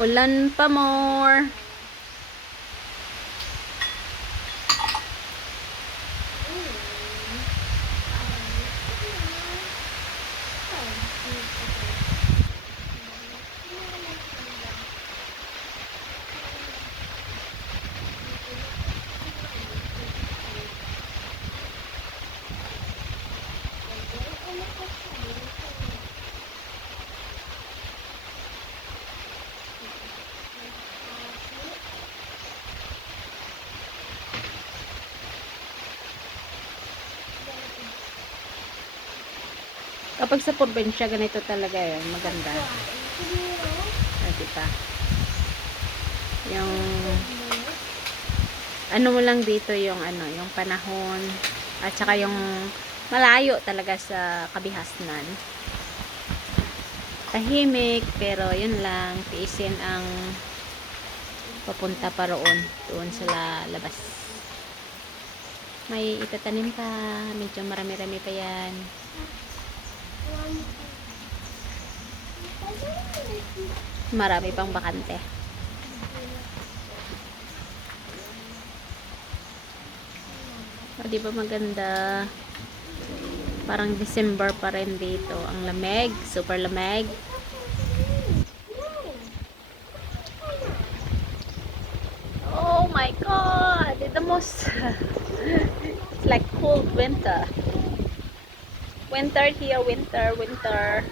Ulan pa more. Kapag sa probinsya, ganito talaga yun. Maganda. Diba? Yung ano mo lang dito yung ano, yung panahon at saka yung malayo talaga sa kabihasnan. Tahimik, pero yun lang, tiisin ang papunta pa roon, doon sa labas. May itatanim pa, medyo marami-rami pa yan. Marami pang bakante. O, di ba maganda? Parang December pa rin dito. Ang lamig, super lamig. Oh my god! It's the most it's like cold winter. Winter here, winter.